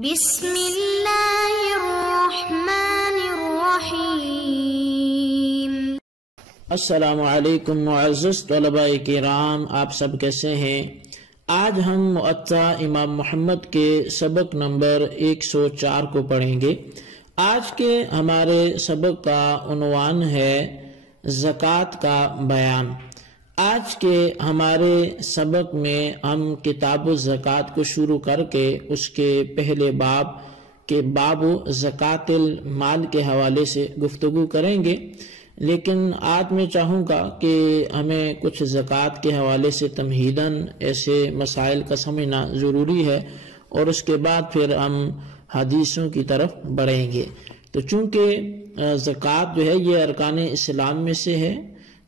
بسم اللہ الرحمن الرحیم۔ السلام علیکم معزز طلباء کرام، آپ سب کیسے ہیں؟ آج ہم مؤطا امام محمد کے سبق نمبر 104 کو پڑھیں گے۔ آج کے ہمارے سبق کا عنوان ہے زکوٰۃ کا بیان۔ آج کے ہمارے سبق میں ہم کتاب الزکوٰۃ کو شروع کر کے اس کے پہلے باب کے باب زکوٰۃ المال کے حوالے سے گفتگو کریں گے، لیکن آج میں چاہوں گا کہ ہمیں کچھ زکوٰۃ کے حوالے سے تمہیداً ایسے مسائل کا سمجھنا ضروری ہے، اور اس کے بعد پھر ہم حدیثوں کی طرف بڑھیں گے۔ تو چونکہ زکوٰۃ جو ہے یہ ارکان اسلام میں سے ہے،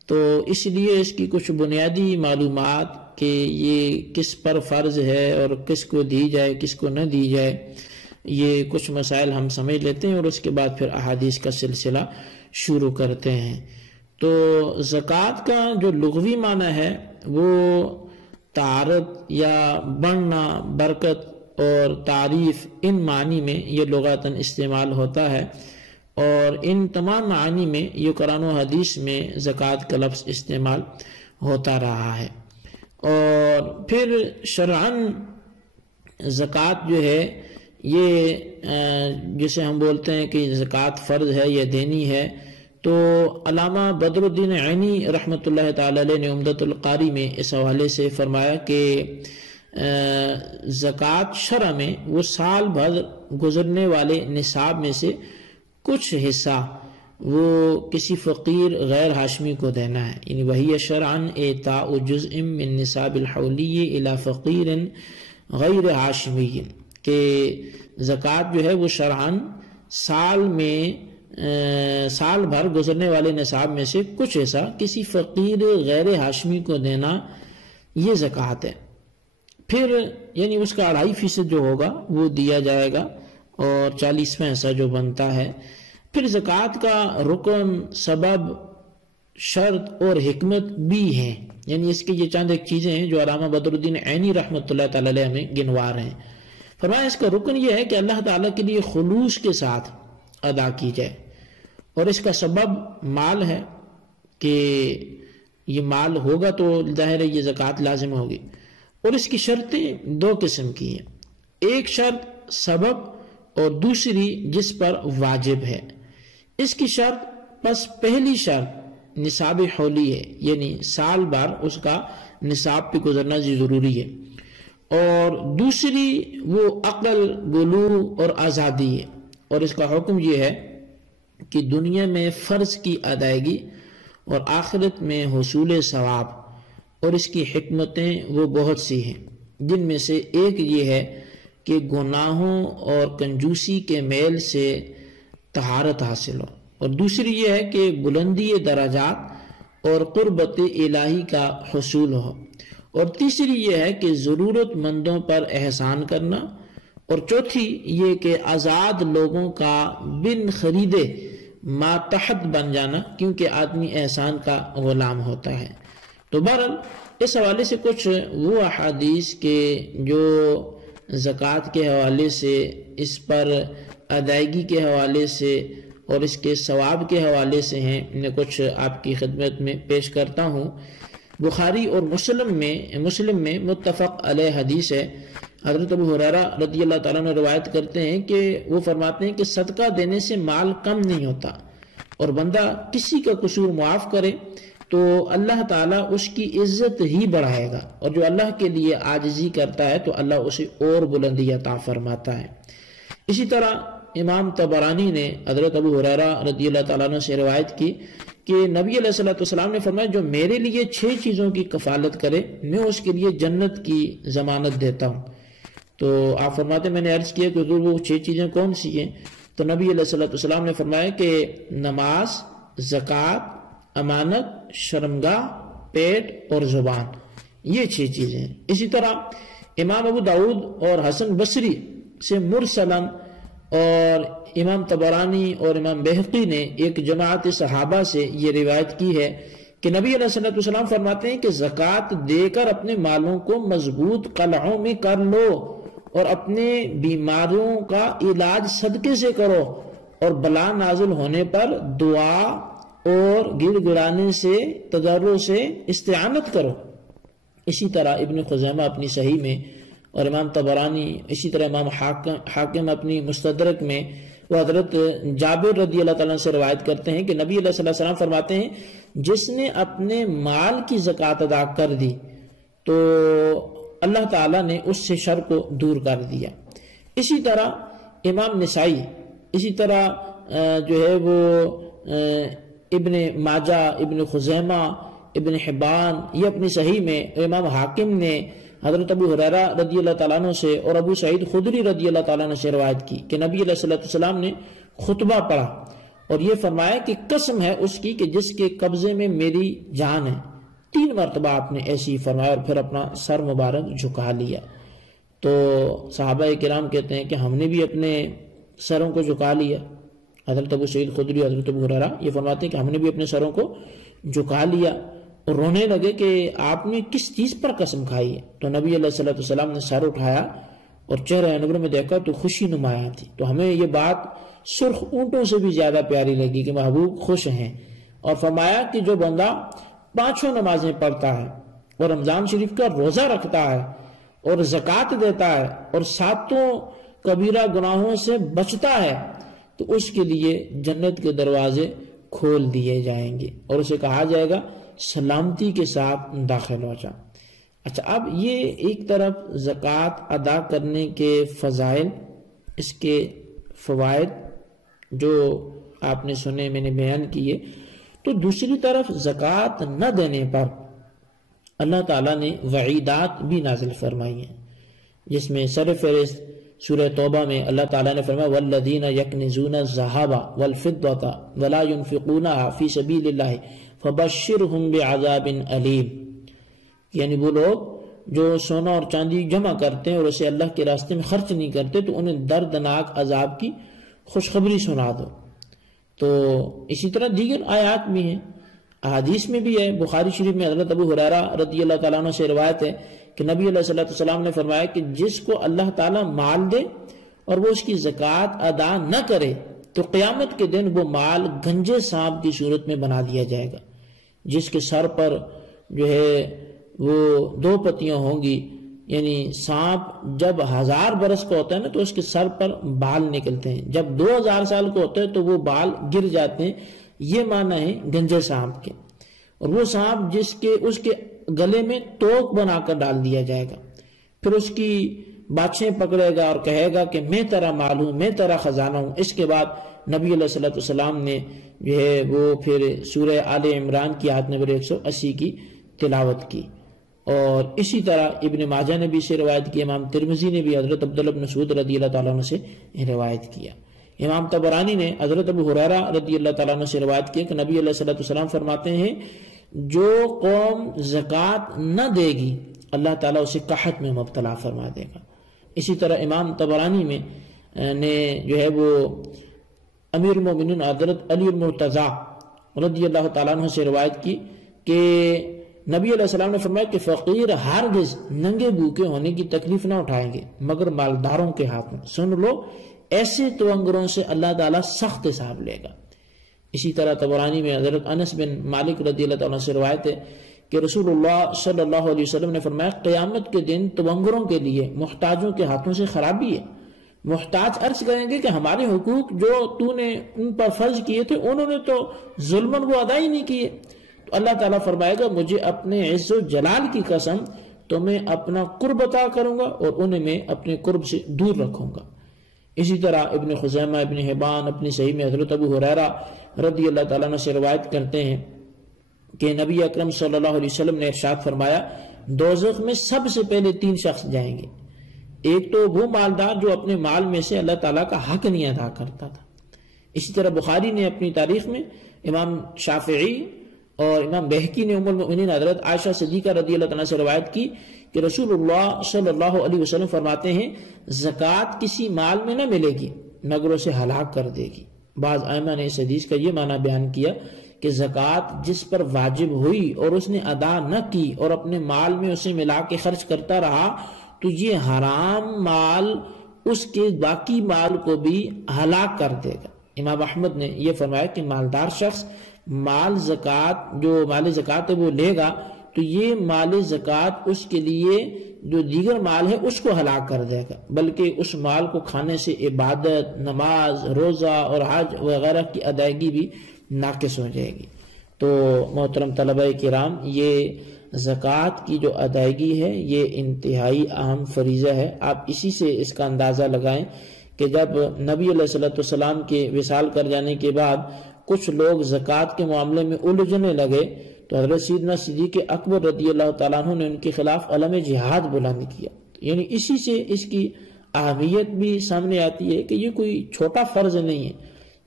تو اس لیے اس کی کچھ بنیادی معلومات کہ یہ کس پر فرض ہے اور کس کو دی جائے کس کو نہ دی جائے، یہ کچھ مسائل ہم سمجھ لیتے ہیں اور اس کے بعد پھر احادیث کا سلسلہ شروع کرتے ہیں۔ تو زکوٰۃ کا جو لغوی معنی ہے وہ طہارت یا بڑھنا، برکت اور تعریف، ان معنی میں یہ لغاتاً استعمال ہوتا ہے، اور ان تمام معانی میں یہ قرآن و حدیث میں زکوٰۃ کا لفظ استعمال ہوتا رہا ہے۔ اور پھر شرعاً زکوٰۃ جو ہے یہ جسے ہم بولتے ہیں کہ زکوٰۃ فرض ہے یا دینی ہے، تو علامہ بدر الدین عینی رحمۃ اللہ تعالی علیہ نے عمدۃ القاری میں اس حوالے سے فرمایا کہ زکوٰۃ شرع میں وہ سال بھر گزرنے والے نصاب میں سے کچھ حصہ وہ کسی فقیر غیر ہاشمی کو دینا ہے، یعنی وہی شرعاً اعطاء جزء من نصاب الحولی الی فقیر غیر ہاشمی، کہ زکوٰۃ جو ہے وہ شرعاً سال بھر گزرنے والے نصاب میں سے کچھ حصہ کسی فقیر غیر ہاشمی کو دینا، یہ زکوٰۃ ہے۔ پھر یعنی اس کا 2.5% جو ہوگا وہ دیا جائے گا، اور 40واں حصہ جو بنتا ہے۔ پھر زکوٰۃ کا رکن، سبب، شرط اور حکمت بھی ہیں، یعنی اس کی یہ چند ایک چیزیں ہیں جو علامہ بدر الدین عینی رحمۃ اللہ تعالی علیہ ہمیں گنوا رہے ہیں۔ فرمایا اس کا رکن یہ ہے کہ اللہ تعالیٰ کے لیے خلوص کے ساتھ ادا کی جائے، اور اس کا سبب مال ہے کہ یہ مال ہوگا تو ظاہر ہے یہ زکوٰۃ لازم ہوگی، اور اس کی شرطیں 2 قسم کی ہیں، ایک شرط سبب اور دوسری جس پر واجب ہے۔ اس کی شرط، بس پہلی شرط نصاب حولی ہے، یعنی سال بھر اس کا نصاب پہ گزرنا ضروری ہے، اور دوسری وہ عقل، بلوغ اور آزادی ہے، اور اس کا حکم یہ ہے کہ دنیا میں فرض کی ادائیگی اور آخرت میں حصول ثواب، اور اس کی حکمتیں وہ بہت سی ہیں، جن میں سے ایک یہ ہے کہ گناہوں اور کنجوسی کے میل سے طہارت حاصل ہو، اور دوسری یہ ہے کہ بلندی درجات اور قربت الہی کا حصول ہو، اور تیسری یہ ہے کہ ضرورت مندوں پر احسان کرنا، اور چوتھی یہ کہ آزاد لوگوں کا بن خریدے ماتحت بن جانا، کیونکہ آدمی احسان کا غلام ہوتا ہے۔ تو بہرحال اس حوالے سے کچھ وہ احادیث کے جو زکوٰۃ کے حوالے سے، اس پر ادائیگی کے حوالے سے اور اس کے ثواب کے حوالے سے ہیں، میں کچھ آپ کی خدمت میں پیش کرتا ہوں۔ بخاری اور مسلم میں متفق علیہ حدیث ہے، حضرت ابو ہریرہ رضی اللہ تعالیٰ عنہ روایت کرتے ہیں کہ وہ فرماتے ہیں کہ صدقہ دینے سے مال کم نہیں ہوتا، اور بندہ کسی کا قصور معاف کرے تو اللہ تعالیٰ اس کی عزت ہی بڑھائے گا، اور جو اللہ کے لیے عاجزی کرتا ہے تو اللہ اسے اور بلندی عطا فرماتا ہے۔ اسی طرح امام طبرانی نے حضرت ابو ہریرہ رضی اللہ تعالیٰ عنہ سے روایت کی کہ نبی علیہ السلام نے فرمایا جو میرے لیے 6 چیزوں کی کفالت کرے میں اس کے لیے جنت کی ضمانت دیتا ہوں۔ تو آپ فرماتے ہیں میں نے عرض کیا کہ حضور وہ 6 چیزیں کون سی ہیں؟ تو نبی علیہ السلام نے فرمایا کہ نماز، زکوٰۃ، امانت، شرمگاہ، پیٹ اور زبان، یہ 6 چیزیں ہیں۔ اسی طرح امام ابو داؤد اور حسن بصری سے مرسلاً، اور امام طبرانی اور امام بہقی نے ایک جماعت صحابہ سے یہ روایت کی ہے کہ نبی علیہ السلام فرماتے ہیں کہ زکوٰۃ دے کر اپنے مالوں کو مضبوط قلعوں میں کر لو، اور اپنے بیماریوں کا علاج صدقے سے کرو، اور بلا نازل ہونے پر دعا اور گڑ گڑانے سے تضرع سے استعانت کرو۔ اسی طرح ابن خزیمہ اپنی صحیح میں، اور امام طبرانی، اسی طرح امام حاکم اپنی مستدرک میں، وہ حضرت جابر رضی اللہ تعالیٰ سے روایت کرتے ہیں کہ نبی صلی اللہ علیہ وسلم فرماتے ہیں جس نے اپنے مال کی زکوٰۃ ادا کر دی تو اللہ تعالیٰ نے اس سے شر کو دور کر دیا۔ اسی طرح امام نسائی، اسی طرح جو ہے وہ ابن ماجہ، ابن خزیمہ، ابن حبان، یہ اپنی صحیح میں، امام حاکم نے حضرت ابو ہریرہ رضی اللہ تعالیٰ عنہ سے اور ابو سعید خدری رضی اللہ تعالیٰ عنہ سے روایت کی کہ نبی علیہ السلام نے خطبہ پڑھا اور یہ فرمایا کہ قسم ہے اس کی کہ جس کے قبضے میں میری جان ہے۔ 3 مرتبہ آپ نے ایسی فرمایا اور پھر اپنا سر مبارک جھکا لیا۔ تو صحابہ کرام کہتے ہیں کہ ہم نے بھی اپنے سروں کو جھکا لیا۔ حضرت ابو سعید خدری، حضرت ابو ہریرہ یہ فرماتے ہیں کہ ہم نے بھی اپنے سروں کو جھکا لیا اور رونے لگے کہ آپ نے کس چیز پر قسم کھائی ہے؟ تو نبی علیہ السلام نے سر اٹھایا اور چہرہ انور میں دیکھا تو خوشی نمایاں تھی۔ تو ہمیں یہ بات سرخ اونٹوں سے بھی زیادہ پیاری لگی کہ محبوب خوش ہیں، اور فرمایا کہ جو بندہ 5 نمازیں پڑھتا ہے اور رمضان شریف کا روزہ رکھتا ہے اور زکوٰۃ دیتا ہے اور 7 کبیرہ گناہوں سے بچتا ہے تو اس کے لیے جنت کے دروازے کھول دیے جائیں گے اور اسے کہا جائے گا سلامتی کے ساتھ داخل ہو جا۔ اچھا، اب یہ ایک طرف زکوٰۃ ادا کرنے کے فضائل، اس کے فوائد جو آپ نے سنے، میں نے بیان کیے، تو دوسری طرف زکوٰۃ نہ دینے پر اللہ تعالیٰ نے وعیدات بھی نازل فرمائی ہیں، جس میں سر فہرست سورہ توبہ میں اللہ تعالیٰ نے فرمایا وَالَّذِينَ يَكْنِزُونَ الذَّهَبَ وَالْفِضَّةَ وَلَا يُنْفِقُونَهَا فِي سَبِيلِ اللَّهِ فَبَشِّرْهُمْ بِعَذَابٍ أَلِيمٍ، یعنی وہ لوگ جو سونا اور چاندی جمع کرتے ہیں اور اسے اللہ کے راستے میں خرچ نہیں کرتے تو انہیں دردناک عذاب کی خوشخبری سنا دو۔ تو اسی طرح دیگر آیات بھی ہیں، احادیث میں بھی ہے۔ بخاری شریف میں حضرت ابو ہریرہ رضی اللہ تعالیٰ عنہ سے روایت ہے کہ نبی علیہ السلام نے فرمایا کہ جس کو اللہ تعالیٰ مال دے اور وہ اس کی زکوٰۃ ادا نہ کرے تو قیامت کے دن وہ مال گنجے سانپ کی صورت میں بنا دیا جائے گا، جس کے سر پر جو ہے وہ 2 پتیاں ہوں گی، یعنی سانپ جب 1000 برس کا ہوتا ہے نا تو اس کے سر پر بال نکلتے ہیں، جب 2000 سال کا ہوتا ہے تو وہ بال گر جاتے ہیں، یہ معنی ہے گنجے سانپ کے۔ اور وہ سانپ اس کے گلے میں توق بنا کر ڈال دیا جائے گا، پھر اس کی باچھیں پکڑے گا اور کہے گا کہ میں تیرا مال ہوں، میں تیرا خزانہ ہوں۔ اس کے بعد نبی علیہ السلام نے جو ہے وہ پھر سورہ آل عمران کی آیت نمبر 180 کی تلاوت کی۔ اور اسی طرح ابن ماجہ نے بھی اسے روایت کی، امام ترمذی نے بھی حضرت عبداللہ بن مسعود رضی اللہ تعالیٰ عنہ سے روایت کیا، امام طبرانی نے حضرت ابو ہریرہ رضی اللہ تعالیٰ عنہ سے روایت کی کہ نبی علیہ السلام فرماتے ہیں جو قوم زکوٰۃ نہ دے گی اللہ تعالیٰ اسے قحط میں مبتلا فرما دے گا۔ اسی طرح امام طبرانی میں نے جو ہے وہ امیر المومنین حضرت علی المرتضیٰ رضی اللہ تعالیٰ عنہ سے روایت کی کہ نبی علیہ السلام نے فرمایا کہ فقیر ہرگز ننگے بھوکے ہونے کی تکلیف نہ اٹھائیں گے مگر مالداروں کے ہاتھ میں، سن لو ایسے توانگروں سے اللہ تعالیٰ سخت حساب لے گا۔ اسی طرح طبرانی میں حضرت انس بن مالک رضی اللہ تعالیٰ سے روایت ہے کہ رسول اللہ صلی اللہ علیہ وسلم نے فرمایا قیامت کے دن توانگروں کے لیے محتاجوں کے ہاتھوں سے خرابی ہے۔ محتاج عرض کریں گے کہ ہمارے حقوق جو تو نے ان پر فرض کیے تھے انہوں نے تو ظلماً وہ ادا ہی نہیں کیے، تو اللہ تعالیٰ فرمائے گا مجھے اپنے عز و جلال کی قسم تو میں اپنا قرب عطا کروں گا اور انہیں میں اپنے قرب سے دور رکھوں گا۔ اسی طرح ابن خزیمہ، ابن حبان اپنی صحیح میں حضرت ابو ہریرہ رضی اللہ تعالیٰ عنہ سے روایت کرتے ہیں کہ نبی اکرم صلی اللہ علیہ وسلم نے ارشاد فرمایا دوزخ میں سب سے پہلے 3 شخص جائیں گے، ایک تو وہ مالدار جو اپنے مال میں سے اللہ تعالیٰ کا حق نہیں ادا کرتا تھا۔ اسی طرح بخاری نے اپنی تاریخ میں، امام شافعی اور امام بہقی نے ام المؤمنین حضرت عائشہ صدیقہ رضی اللہ تعالیٰ سے روایت کی کہ رسول اللہ صلی اللہ علیہ وسلم فرماتے ہیں زکوٰۃ کسی مال میں نہ ملے گی مگر اسے ہلاک کر دے گی۔ بعض ائمہ نے اس حدیث کا یہ معنی بیان کیا کہ زکوٰۃ جس پر واجب ہوئی اور اس نے ادا نہ کی اور اپنے مال میں اسے ملا کے خرچ کرتا رہا تو یہ حرام مال اس کے باقی مال کو بھی ہلاک کر دے گا۔ امام احمد نے یہ فرمایا کہ مالدار شخص مال زکوٰۃ، جو مال زکوٰۃ ہے وہ لے گا تو یہ مال زکوٰۃ اس کے لیے جو دیگر مال ہے اس کو ہلاک کر دے گا، بلکہ اس مال کو کھانے سے عبادت، نماز، روزہ اور حج وغیرہ کی ادائیگی بھی ناقص ہو جائے گی۔ تو محترم طلبہ کرام، یہ زکوٰۃ کی جو ادائیگی ہے یہ انتہائی اہم فریضہ ہے۔ آپ اسی سے اس کا اندازہ لگائیں کہ جب نبی علیہ السلام کے وصال کر جانے کے بعد کچھ لوگ زکوٰۃ کے معاملے میں الجھنے لگے تو حضرت سیدنا صدیق اکبر رضی اللہ تعالیٰ عنہ نے ان کے خلاف علم جہاد بلند کیا۔ یعنی اسی سے اس کی اہمیت بھی سامنے آتی ہے کہ یہ کوئی چھوٹا فرض نہیں ہے،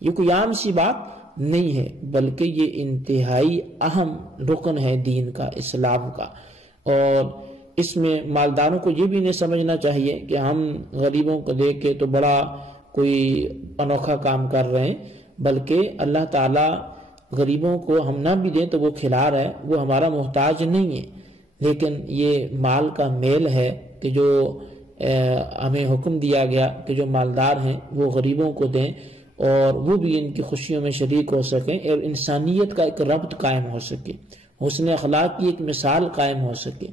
یہ کوئی عام سی بات نہیں ہے، بلکہ یہ انتہائی اہم رکن ہے دین کا، اسلام کا۔ اور اس میں مالداروں کو یہ بھی نہیں سمجھنا چاہیے کہ ہم غریبوں کو دیکھ کے تو بڑا کوئی انوکھا کام کر رہے ہیں، بلکہ اللہ تعالیٰ غریبوں کو ہم نہ بھی دیں تو وہ کھلا رہا ہے، وہ ہمارا محتاج نہیں ہے، لیکن یہ مال کا میل ہے کہ جو ہمیں حکم دیا گیا کہ جو مالدار ہیں وہ غریبوں کو دیں اور وہ بھی ان کی خوشیوں میں شریک ہو سکیں اور انسانیت کا ایک ربط قائم ہو سکے، حسن اخلاق کی ایک مثال قائم ہو سکے۔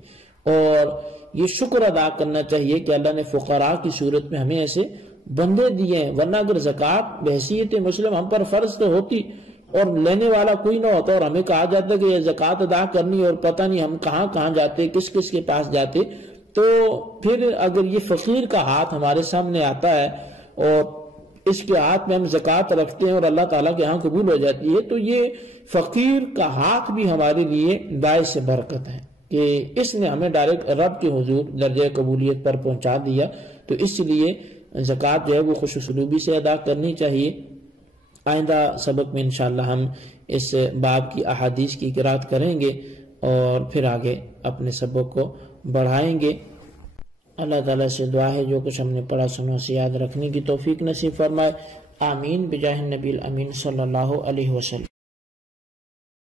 اور یہ شکر ادا کرنا چاہیے کہ اللہ نے فقراء کی صورت میں ہمیں ایسے بندے دیے ہیں، ورنہ اگر زکوٰۃ بحیثیت مسلم ہم پر فرض تو ہوتی اور لینے والا کوئی نہ ہوتا اور ہمیں کہا جاتا کہ یہ زکوٰۃ ادا کرنی اور پتہ نہیں ہم کہاں کہاں جاتے، کس کس کے پاس جاتے، تو پھر اگر یہ فقیر کا ہاتھ ہمارے سامنے آتا ہے اور اس کے ہاتھ میں ہم زکوٰۃ رکھتے ہیں اور اللہ تعالیٰ کے ہاں قبول ہو جاتی ہے، تو یہ فقیر کا ہاتھ بھی ہمارے لیے باعث برکت ہے کہ اس نے ہمیں ڈائریکٹ رب کے حضور درجہ قبولیت پر پہنچا دیا۔ تو اس لیے زکوٰۃ جو ہے وہ خوش اسلوبی سے ادا کرنی چاہیے۔ آئندہ سبق میں انشاءاللہ ہم اس باب کی احادیث کی قرات کریں گے اور پھر آگے اپنے سبق کو بڑھائیں گے۔ اللہ تعالیٰ سے دعا ہے جو کچھ ہم نے پڑھا سنا اسے یاد رکھنے کی توفیق نصیب فرمائے۔ آمین بجاہ النبی الامین صلی اللہ علیہ وسلم۔